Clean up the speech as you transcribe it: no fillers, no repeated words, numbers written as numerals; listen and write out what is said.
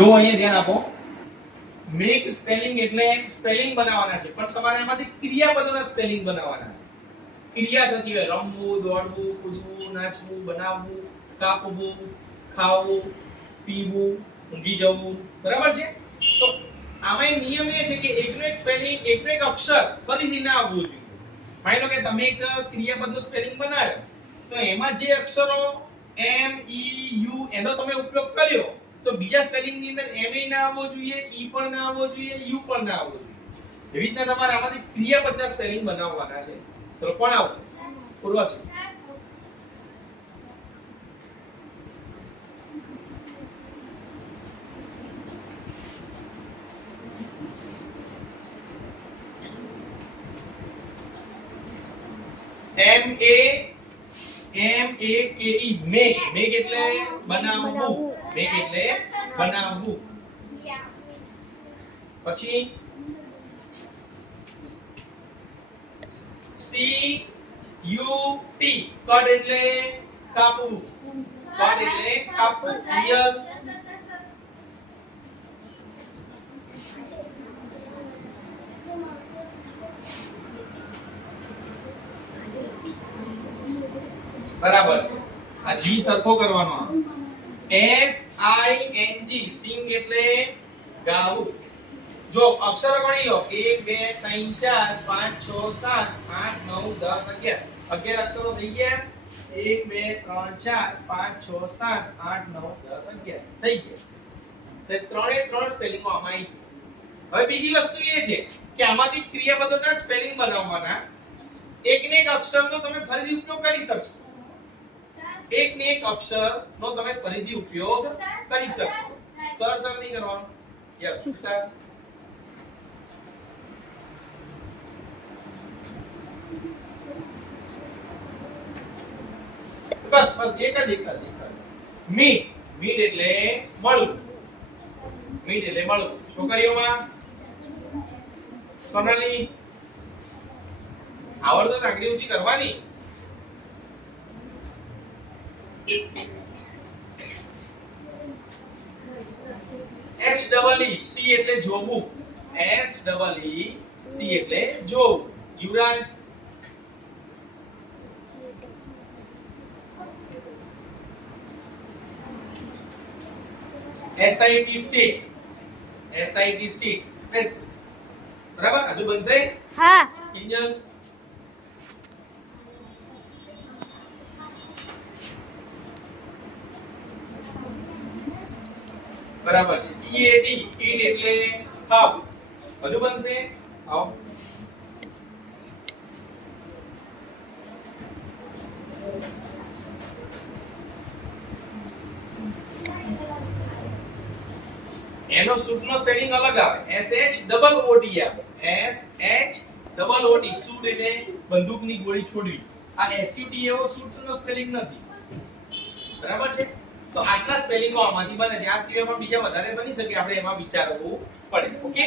જો અહીંયા ધ્યાન આપો, મેક સ્પેલિંગ એટલે સ્પેલિંગ બનાવવાના છે, પણ તમારે એમાંથી ક્રિયાપદોના સ્પેલિંગ બનાવવાના. ક્રિયા થતી હોય રમવું, દોડવું, કૂદવું, નાચવું, બનાવવું, કાપવું, ખાવું, પીવું, ઊંઘી જવું, બરાબર છે? તો આમાં નિયમ એ છે કે એકનો એક સ્પેલિંગ, એકનો એક અક્ષર ફરીથી ના આવવું જોઈએ. માની લો કે તમે એક ક્રિયાપદનું સ્પેલિંગ બનાવ્યો, તો એમાં જે અક્ષરો એમ, ઈ, યુ એનો તમે ઉપયોગ કર્યો, તો બીજા સ્પેલિંગ ની અંદર એમ એ ના આવવો જોઈએ, ઈ પણ ના આવવો જોઈએ, યુ પણ ના આવવો જોઈએ. એવી રીતના તમારે આમાંથી ક્રિયાપદના સ્પેલિંગ બનાવવાના છે. તો કોણ આવશે? Urvashi. M A K E make. Make એટલે બનાવવું. મેક એટલે બનાવવું. પછી C U T કટ એટલે કાપવું. કટ એટલે કાપવું. ક્લિયર? બરાબર છે. આ G સરખો કરવાનો. S I N G સિંગ એટલે ગાવું. જો અક્ષરો ગણી લો 1 2 3 4 5 6 7 8 9 10 11. 11 અક્ષરો થઈ ગયા. 1 2 3 4 5 6 7 8 9 10 11 થઈ ગયા. તો ત્રણે ત્રણ સ્પેલિંગો આમાં આવી. હવે બીજી વસ્તુ એ છે કે આમાંથી ક્રિયાપદોના સ્પેલિંગ બનાવવાના. એકને એક અક્ષરનો તમે ફરીથી ઉપયોગ કરી શકશો. એકને એક અક્ષરનો તમે ફરીથી ઉપયોગ કરી શકશો. સર નહીં કરવાનું. Yes sir. બસ એક જ. મીટ. મીટ એટલે મળવું. મીટ એટલે મળવું. છોકરીઓમાં સોનાલી આવડતો આંગળી ઊંચી કરવાની. S double E C એટલે જોવું. S double E C એટલે જોવું. યુવરાજ. SIT sit. SIT sit. S બરાબર? હજુ બનશે? હા. કિંજલ. બરાબર છે. EAT eat એટલે ખાવું. હજુ બનશે? આવો. એનો સૂટનો સ્પેલિંગ અલગ આવે. SH ડબલ OT આવે. SH ડબલ OT સૂટ એટલે બંદૂકની ગોળી છોડવી. આ SUT એવો સૂટનો સ્પેલિંગ નથી. બરાબર છે? તો આટલા સ્પેલિંગો આમાંથી બને છે. આ સિવાય પણ બીજા વધારે બની શકે, આપણે એમાં વિચારવું પડે. ઓકે?